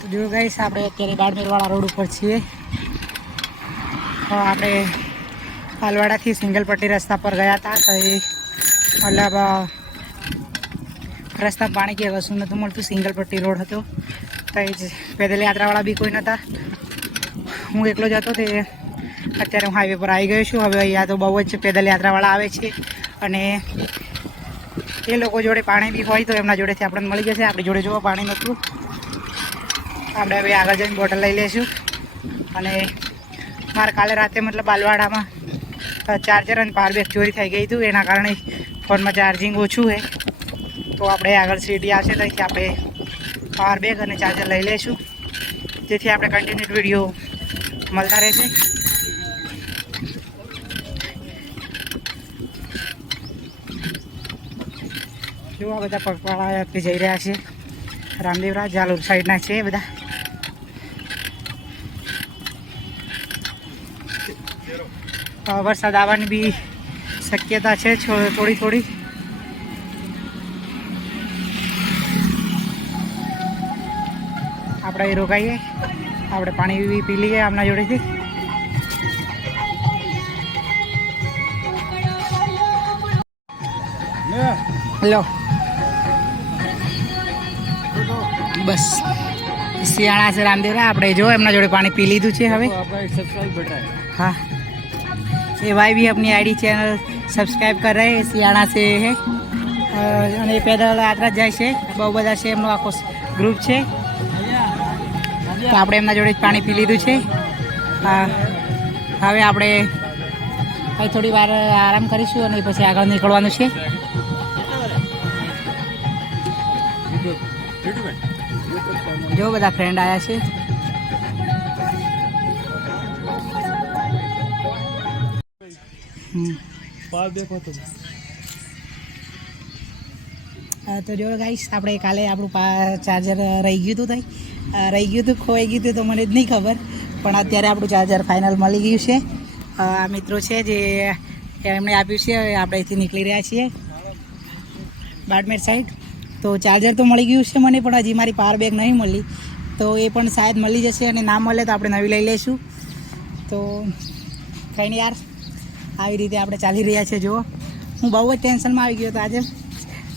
તો જો ગાઈસ આપણે અત્યારે બાળમેરવાળા રોડ ઉપર છીએ. આપણે પાલવાડાથી સિંગલ પટ્ટી રસ્તા પર ગયા હતા. તો એ મતલબ રસ્તા પાણી કે વસ્તુ નહોતું મળતું, સિંગલ પટ્ટી રોડ હતો. કંઈ જ પેદલ યાત્રાવાળા બી કોઈ નહોતા, હું એકલો જ હતો. તે અત્યારે હું હાઈવે પર આવી ગયો છું. હવે અહીંયા તો બહુ જ પેદલ યાત્રાવાળા આવે છે અને એ લોકો જોડે પાણી બી હોય તો એમના જોડેથી આપણને મળી જશે. આપણી જોડે જોવા પાણી નહોતું. આપણે હવે આગળ જઈને બોટલ લઈ લઈશું. અને મારે કાલે રાતે મતલબ બાલવાડામાં ચાર્જર અને પાવર બેંક ચોરી થઈ ગઈ હતું, એના કારણે ફોનમાં ચાર્જિંગ ઓછું છે. તો આપણે આગળ સીડી આવશે ત્યાંથી આપણે પાવર બેંક અને ચાર્જર લઈ લઈશું, જેથી આપણે કન્ટિન્યુ વિડીયો મળતા રહેશે. જો આ બધા પગપાળા જઈ રહ્યા છે. રામદેવરા જાલોર સાઈડના છે બધા. વરસાદ આવવાની બી શક્યતા છે થોડી થોડી. આપણે રોકાઈએ, આપણે પાણી બી પી લઈએ આમના જોડેથી. લો બસ શિયાળા છે રામદેવરા. આપણે જો એમના જોડે પાણી પી લીધું છે. હવે हाँ, ये भाई भी अपनी आईडी चैनल सब्सक्राइब कर रहे हैं. सियाणा से है અને પેદલ યાત્રા જાય છે, બહુ બધા છે, એમનો આખો ગ્રુપ છે. તો આપણે એમના જોડે જ પાણી પી લીધું છે. હવે આપણે અહીં થોડી વાર આરામ કરીશું અને પછી આગળ નીકળવાનું છે. જો બધા ફ્રેન્ડ આવ્યા છે. તો જો ગાઈસ આપણે કાલે આપણું ચાર્જર રહી ગયું હતું, ખોવાઈ ગયું હતું તો મને જ નહીં ખબર, પણ અત્યારે આપણું ચાર્જર ફાઇનલ મળી ગયું છે. આ મિત્રો છે જે એમણે આપ્યું છે. હવે આપણે અહીંથી નીકળી રહ્યા છીએ બાડમેર સાઈડ. તો ચાર્જર તો મળી ગયું છે મને, પણ હજી મારી પાવર બેંક નહીં મળી. તો એ પણ શાયદ મળી જશે, અને ના મળે તો આપણે નવી લઈ લઈશું. તો કંઈ નહીં યાર, આવી રીતે આપણે ચાલી રહ્યા છીએ. જુઓ, હું બહુ જ ટેન્શનમાં આવી ગયો હતો આજે.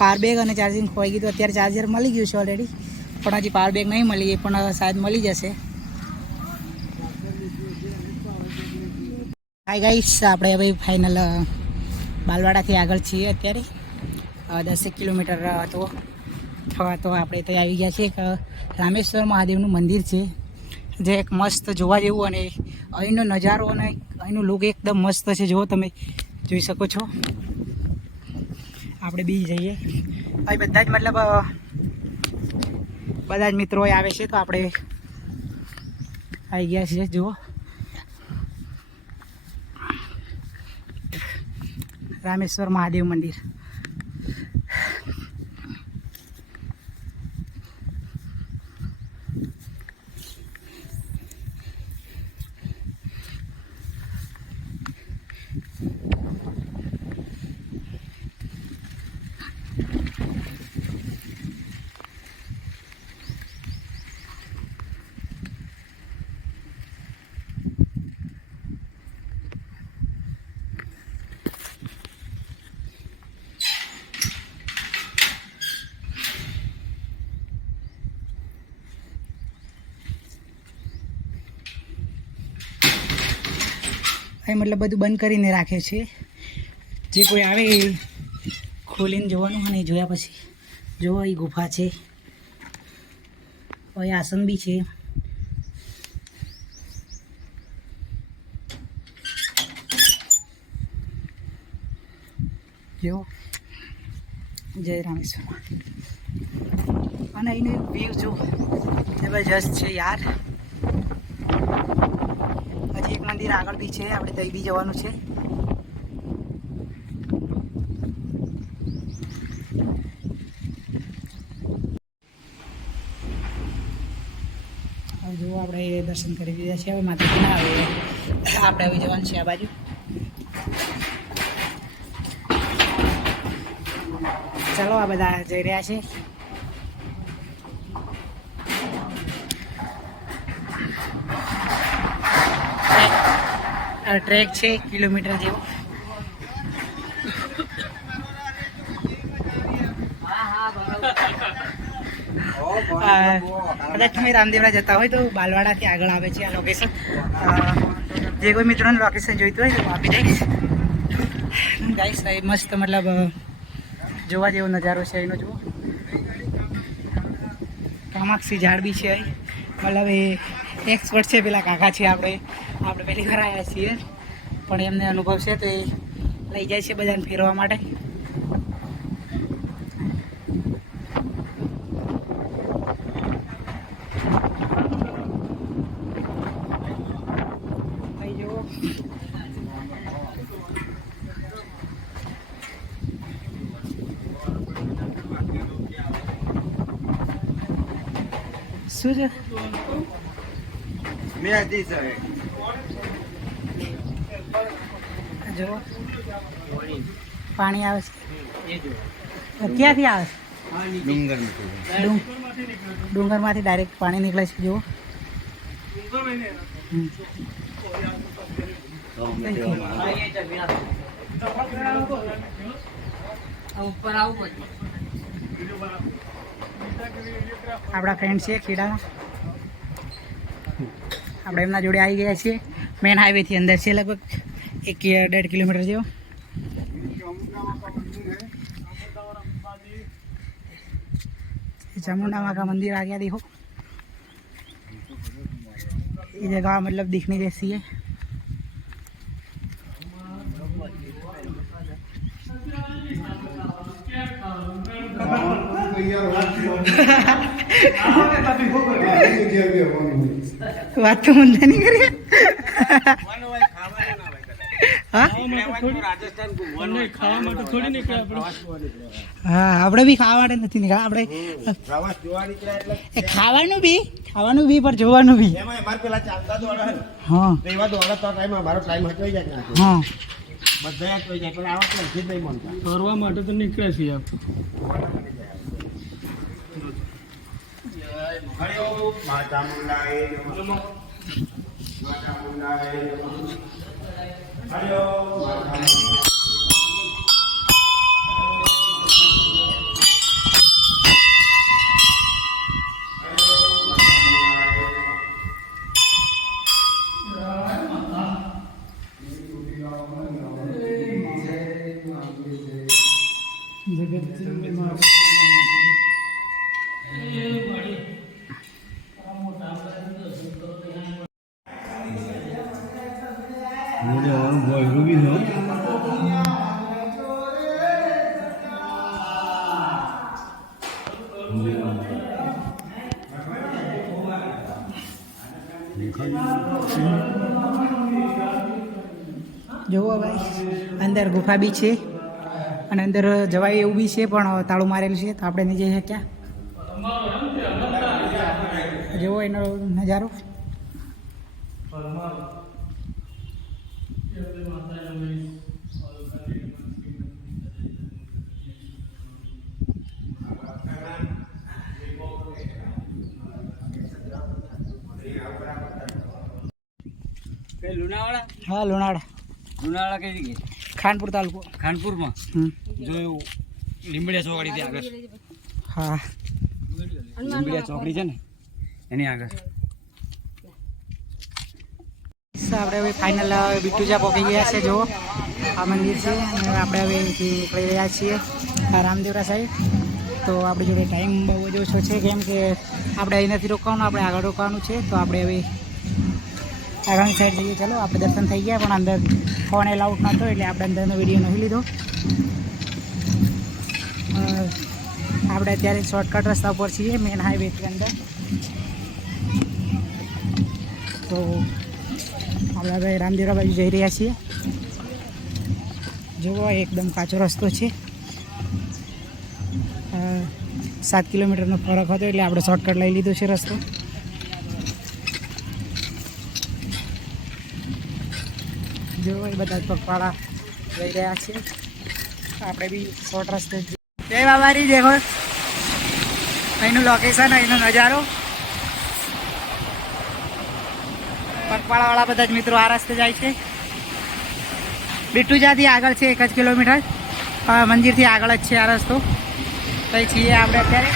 પાવર બેંક અને ચાર્જિંગ ખોવાઈ ગયું. અત્યારે ચાર્જર મળી ગયું છે ઓલરેડી, પણ હજી પાવર બેંક નહીં મળી. એ પણ શાયદ મળી જશે. હાય ગાઈસ, આપણે હવે ફાઇનલ બાલવાડાથી આગળ છીએ. અત્યારે 10 કિલોમીટર હતો તો આપણે ત્યાં આવી ગયા છીએ. એક રામેશ્વર મહાદેવનું મંદિર છે, જે એક મસ્ત જોવા જેવું, અને અહીંનો નજારો અને અહીંનું લુક એકદમ મસ્ત છે. જુઓ, તમે જોઈ શકો છો. આપણે બી જઈએ. અહીં બધા જ મતલબ બધા જ મિત્રો આવે છે, તો આપણે આવી ગયા છીએ. જુઓ, રામેશ્વર મહાદેવ મંદિર. અહીં મતલબ બધું બંધ કરીને રાખે છે. જે કોઈ આવે એ ખોલીને જોવાનું, અને જોયા પછી જોવો એ ગુફા છે. અહીં આસન બી છે. જો જય રામેશ્વર. અને અહીંનો વ્યૂ જો જબરજસ્ત છે યાર. હજી એક મંદિર આગળ બી છે, આપણે ત્યાં બી જવાનું છે. હવે જો આપણે દર્શન કરી દીધા છે. હવે માતાજીના હવે આપણે હવે જવાનું છે આ બાજુ. ચાલો, આ બધા જઈ રહ્યા છે. ટ્રેક છે 1 કિલોમીટર જેવો. કદાચ તમે રામદેવરા જતા હોય તો બાલવાડાથી આગળ આવે છે આ લોકેશન. જે કોઈ મિત્રોને લોકેશન જોઈતું હોય તો આપી દઈશ ગાઈસ. મસ્ત મતલબ જોવા જેવો નજારો છે એનો. જુઓ કામાક્ષી ઝાડ બી છે મતલબ એ એક્સપર્ટ છે પેલા કાકા છે. આપણે પહેલી વાર આવ્યા છીએ પણ એમને અનુભવ છે તો એ લઈ જાય છે બધાને ફેરવા માટે. શું છે જો પાણી આવે છે. ક્યાંથી આવે છે? ડુંગરમાંથી ડાયરેક્ટ પાણી નીકળે છે. જુઓ આપણા ફ્રેન્ડ છે ખેડાના. આપણે એમના જોડે આવી ગયા છીએ. મેન હાઈવેથી અંદર છે લગભગ 1-1.5 કિલોમીટર જેવો. चामुंडा माँ का मंदिर आ गया देखो. ये जगह मतलब दिखने जैसी है. बात तो मुंडा नहीं करिए. હા આપણે બી ખાવા માટે નથી નીકળ્યા. આપણે ખાવાનું બી પણ જોવાનું બી. હા હા ફરવા માટે તો નીકળે છે. જુઓ ભાઈ અંદર ગુફા બી છે અને અંદર જવાય એવું બી છે પણ તાળું મારેલું છે તો આપણે નહીં જઈ શક્યા. જુઓ એનો નજારો. લુણાવાડા. હા લુણાવાડા. લુણાવાડા કઈ જગ્યાએ? ખાનપુર તાલુકો. ખાનપુરમાં જોયું લીંબડિયા ચોકડી આગળ. હા લીંબડિયા ચોકડી છે ને એની આગળ. આપણે હવે ફાઇનલ બિટ્ટુજા પહોંચી ગયા છે. જુઓ આ મંદિર છે અને આપણે હવે નીકળી રહ્યા છીએ રામદેવરા સાઈડ. તો આપણી જોડે ટાઈમ બહુ જ ઓછો છે કેમ કે આપણે અહીં નથી રોકવાનું, આપણે આગળ રોકવાનું છે. તો આપણે હવે આગળની સાઈડ જઈએ. ચાલો આપણે દર્શન થઈ ગયા પણ અંદર ફોન એલાઉટ નહોતો એટલે આપણે અંદરનો વિડીયો નથી લીધો. આપણે અત્યારે શોર્ટકટ રસ્તા ઉપર છીએ મેન હાઈવેથી અંદર. તો આપણે હવે રામદેવરા બાજુ જઈ રહ્યા છીએ. જુઓ એકદમ કાચો રસ્તો છે. 7 કિલોમીટરનો ફરક હતો એટલે આપણે શોર્ટકટ લઈ લીધો છે રસ્તો. જો એ બધા પગપાળા જઈ રહ્યા છે. આપણે બી શોર્ટ રસ્તે. જય બાબારી દેખો અહીંનું લોકેશન, અહીંનો નજારો. પગપાળાવાળા બધા જ મિત્રો આ રસ્તે જાય છે. બિટ્ટુજાથી આગળ છે 1 જ કિલોમીટર, મંદિરથી આગળ જ છે આ રસ્તો. તો અહીં છીએ આપણે અત્યારે.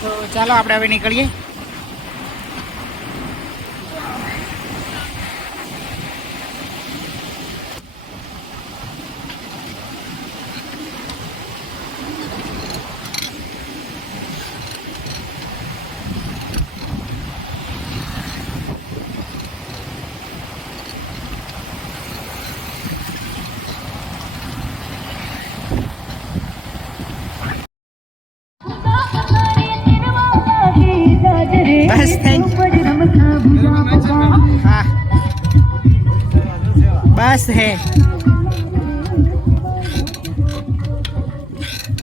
તો ચાલો આપણે હવે નીકળીએ. બસ થેન્ક હા બસ હે